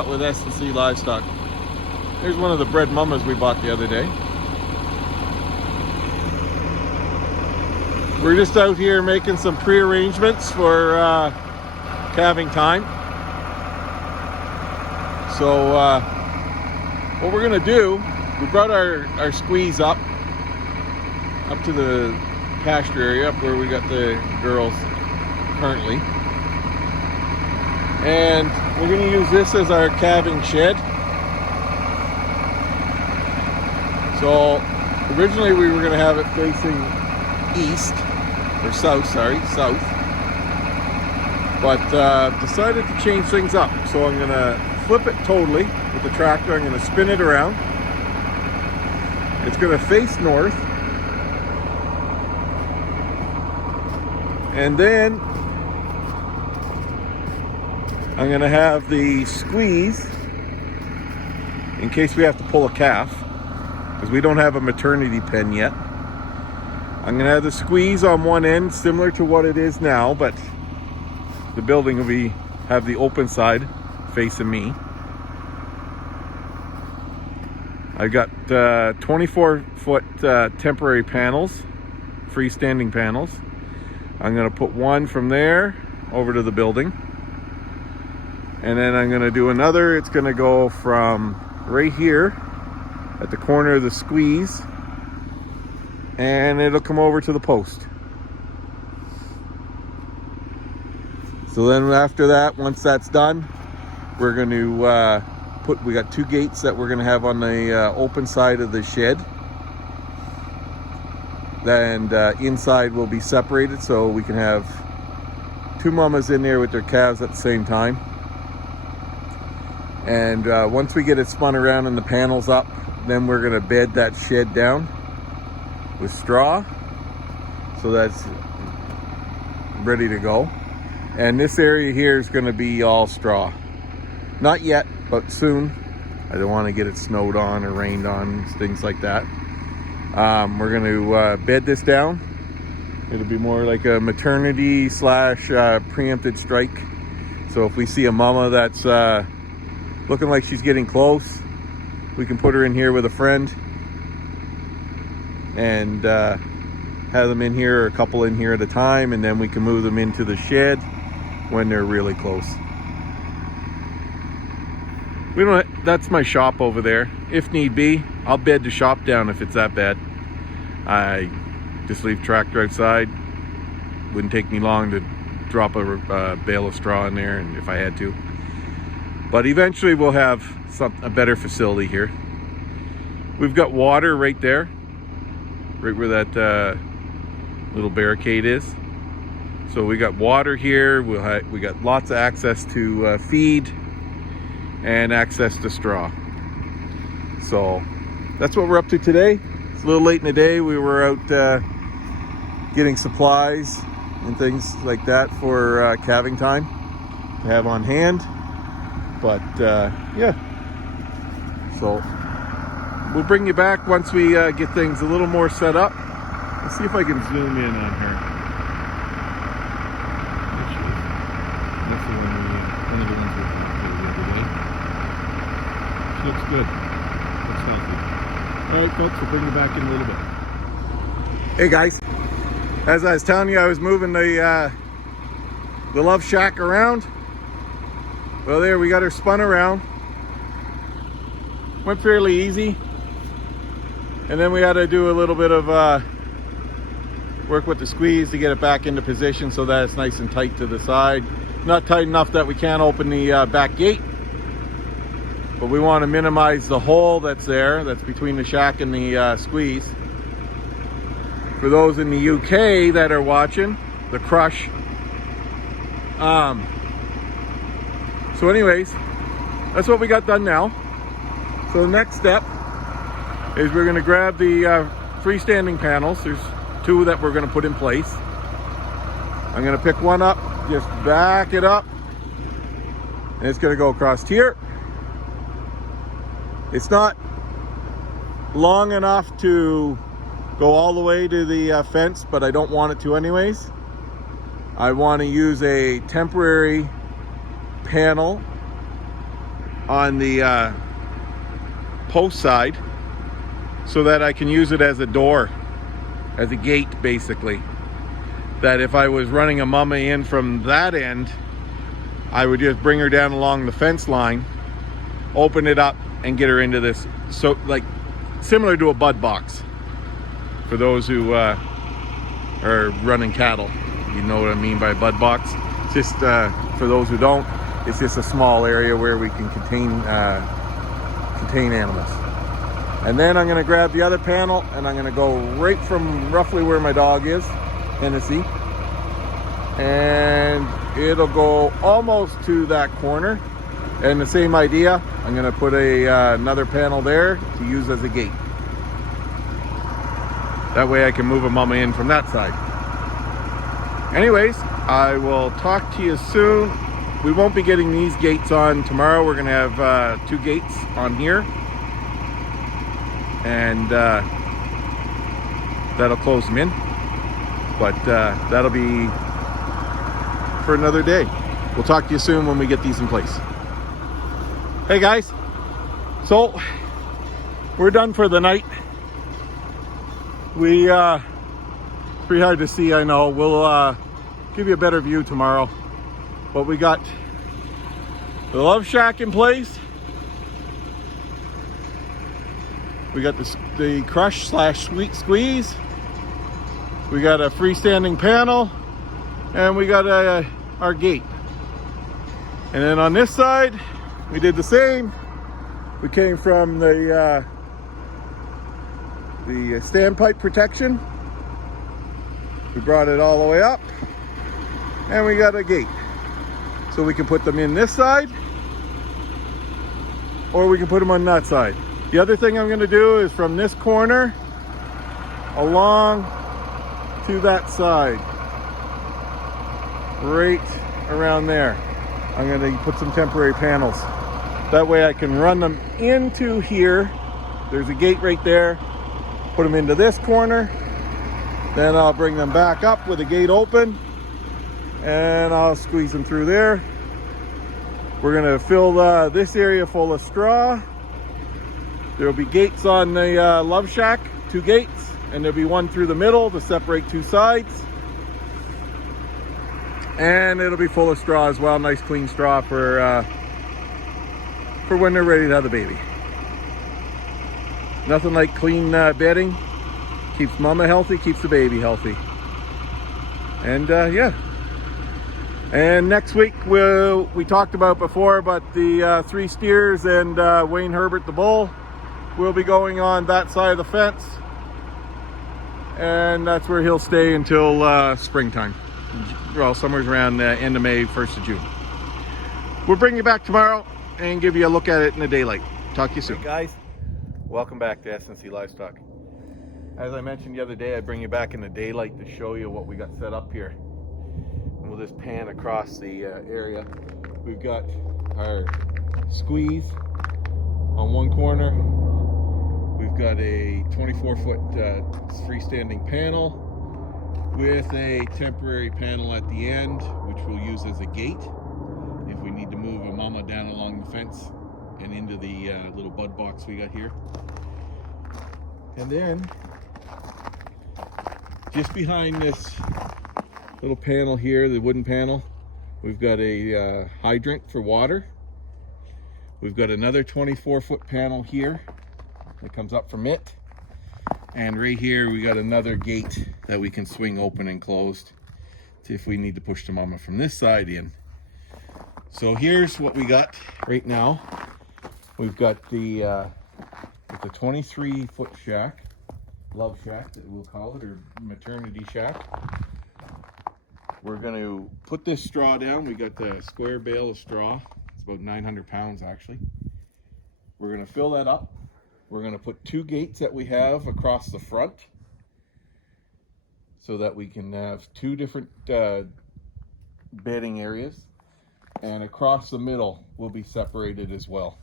bought with S&C Livestock. Here's one of the bred mamas we bought the other day. We're just out here making some pre-arrangements for calving time. So what we're gonna do, we brought our squeeze up to the pasture area, up where we got the girls currently. And we're gonna use this as our calving shed. So originally we were gonna have it facing east, or south, south. But decided to change things up. So I'm gonna flip it totally with the tractor. I'm gonna spin it around. It's gonna face north. And then I'm gonna have the squeeze in case we have to pull a calf, because we don't have a maternity pen yet. I'm gonna have the squeeze on one end, similar to what it is now, but the building will have the open side facing me. I got 24-foot temporary panels, freestanding panels. I'm gonna put one from there over to the building. And then I'm gonna do another. It's gonna go from right here at the corner of the squeeze, and it'll come over to the post. So then after that, once that's done, we're gonna we got 2 gates that we're gonna have on the open side of the shed. And inside will be separated, so we can have 2 mamas in there with their calves at the same time. And once we get it spun around and the panels up, then we're gonna bed that shed down with straw, so that's ready to go. And this area here is gonna be all straw. Not yet, but soon. I don't want to get it snowed on or rained on, things like that. We're gonna bed this down. It'll be more like a maternity / preempted strike. So if we see a mama that's looking like she's getting close, we can put her in here with a friend and have them in here, or a couple in here at a time, and then we can move them into the shed when they're really close. That's my shop over there. If need be, I'll bed the shop down if it's that bad. I just leave tractor outside. Wouldn't take me long to drop a bale of straw in there, and if I had to. But eventually we'll have a better facility here. We've got water right there, right where that little barricade is. So we got water here. We got lots of access to feed and access to straw. So that's what we're up to today. It's a little late in the day. We were out getting supplies and things like that for calving time to have on hand. But yeah, so we'll bring you back once we get things a little more set up. Let's see if I can zoom in on her. That's the one of the ones we were the other day. She looks good. Looks healthy. All right, folks, we'll bring you back in a little bit. Hey guys, as I was telling you, I was moving the love shack around. Well, there we got her spun around. Went fairly easy. And then we had to do a little bit of work with the squeeze to get it back into position so that it's nice and tight to the side. Not tight enough that we can't open the back gate, but we want to minimize the hole that's there, that's between the shack and the squeeze. For those in the UK that are watching, the crush. So anyways, that's what we got done now. So the next step is we're gonna grab the freestanding panels. There's 2 that we're gonna put in place. I'm gonna pick one up, just back it up, and it's gonna go across here. It's not long enough to go all the way to the fence, but I don't want it to anyways. I want to use a temporary panel on the post side so that I can use it as a door, as a gate basically. That if I was running a mama in from that end, I would just bring her down along the fence line, open it up, and get her into this. So like similar to a bud box for those who are running cattle. You know what I mean by a bud box. It's just for those who don't, it's just a small area where we can contain animals. And then I'm going to grab the other panel and I'm going to go right from roughly where my dog is, Hennessy, and it'll go almost to that corner. And the same idea, I'm going to put another panel there to use as a gate. That way I can move a mama in from that side. Anyways, I will talk to you soon. We won't be getting these gates on tomorrow. We're going to have 2 gates on here. And that'll close them in. But that'll be for another day. We'll talk to you soon when we get these in place. Hey guys, so we're done for the night. It's pretty hard to see, I know. We'll give you a better view tomorrow. But we got the Love Shack in place. We got the crush slash sweet squeeze. We got a freestanding panel, and we got our gate. And then on this side, we did the same. We came from the standpipe protection. We brought it all the way up, and we got a gate. So we can put them in this side, or we can put them on that side. The other thing I'm going to do is from this corner along to that side, right around there. I'm going to put some temporary panels. That way I can run them into here. There's a gate right there. Put them into this corner. Then I'll bring them back up with the gate open, and I'll squeeze them through there. We're going to fill this area full of straw. There'll be gates on the Love Shack, 2 gates, and there'll be one through the middle to separate 2 sides. And it'll be full of straw as well, nice clean straw for when they're ready to have the baby. Nothing like clean bedding. Keeps mama healthy, keeps the baby healthy. And yeah. And next week, we talked about before, but the 3 steers and Wayne Herbert the bull will be going on that side of the fence. And that's where he'll stay until springtime. Well, somewhere around the end of May, 1st of June. We'll bring you back tomorrow and give you a look at it in the daylight. Talk to you soon. Hey guys, welcome back to S&C Livestock. As I mentioned the other day, I bring you back in the daylight to show you what we got set up here. And we'll just pan across the area. We've got our squeeze on one corner. We've got a 24-foot freestanding panel with a temporary panel at the end, which we'll use as a gate if we need to move a mama down along the fence and into the little bud box we got here. And then just behind this little panel here, the wooden panel, we've got a hydrant for water. We've got another 24-foot panel here that comes up from it. And right here we got another gate that we can swing open and closed if we need to push the mama from this side in. So here's what we got right now. We've got the 23-foot shack, Love Shack that we'll call it, or maternity shack. We're going to put this straw down. We got the square bale of straw. It's about 900 pounds actually. We're going to fill that up. We're going to put 2 gates that we have across the front so that we can have 2 different bedding areas, and across the middle will be separated as well.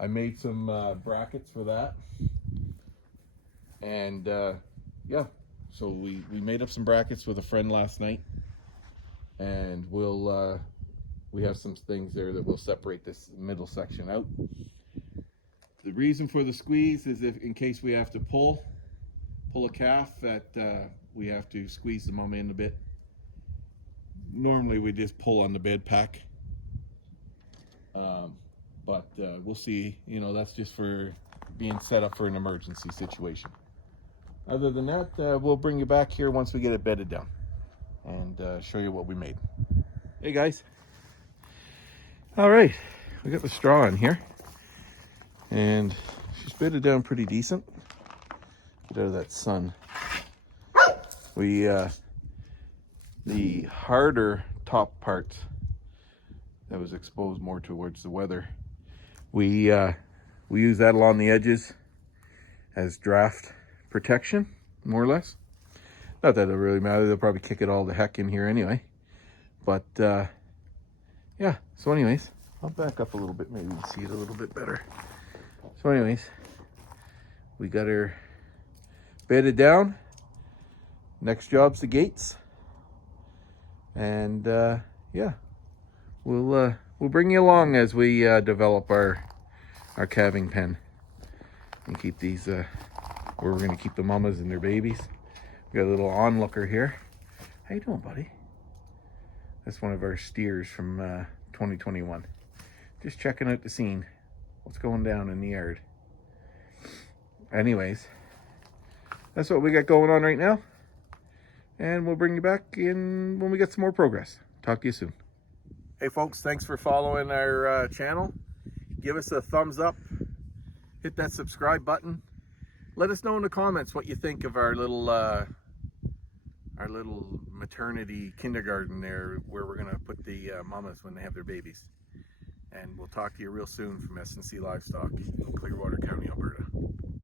I made some brackets for that, and yeah, so we made up some brackets with a friend last night, and we'll we have some things there that will separate this middle section out. The reason for the squeeze is if in case we have to pull a calf, that we have to squeeze the mama in a bit. Normally we just pull on the bed pack, but we'll see. You know, that's just for being set up for an emergency situation. Other than that, we'll bring you back here once we get it bedded down and show you what we made. Hey guys. All right, we got the straw in here and she's bedded down pretty decent. Get out of that sun. We the harder top part that was exposed more towards the weather, we use that along the edges as draft protection, more or less. Not that it'll really matter, they'll probably kick it all the heck in here anyway. But yeah, so anyways, I'll back up a little bit, maybe you can see it a little bit better. So anyways, we got her bedded down. Next job's the gates. And yeah, we'll bring you along as we develop our calving pen and keep these where we're going to keep the mamas and their babies. We got a little onlooker here. How you doing, buddy? That's one of our steers from 2021. Just checking out the scene. What's going down in the yard. Anyways, that's what we got going on right now. And we'll bring you back in when we get some more progress. Talk to you soon. Hey folks, thanks for following our channel. Give us a thumbs up. Hit that subscribe button. Let us know in the comments what you think of our little maternity kindergarten there, where we're gonna put the mamas when they have their babies. And we'll talk to you real soon from S&C Livestock in Clearwater County, Alberta.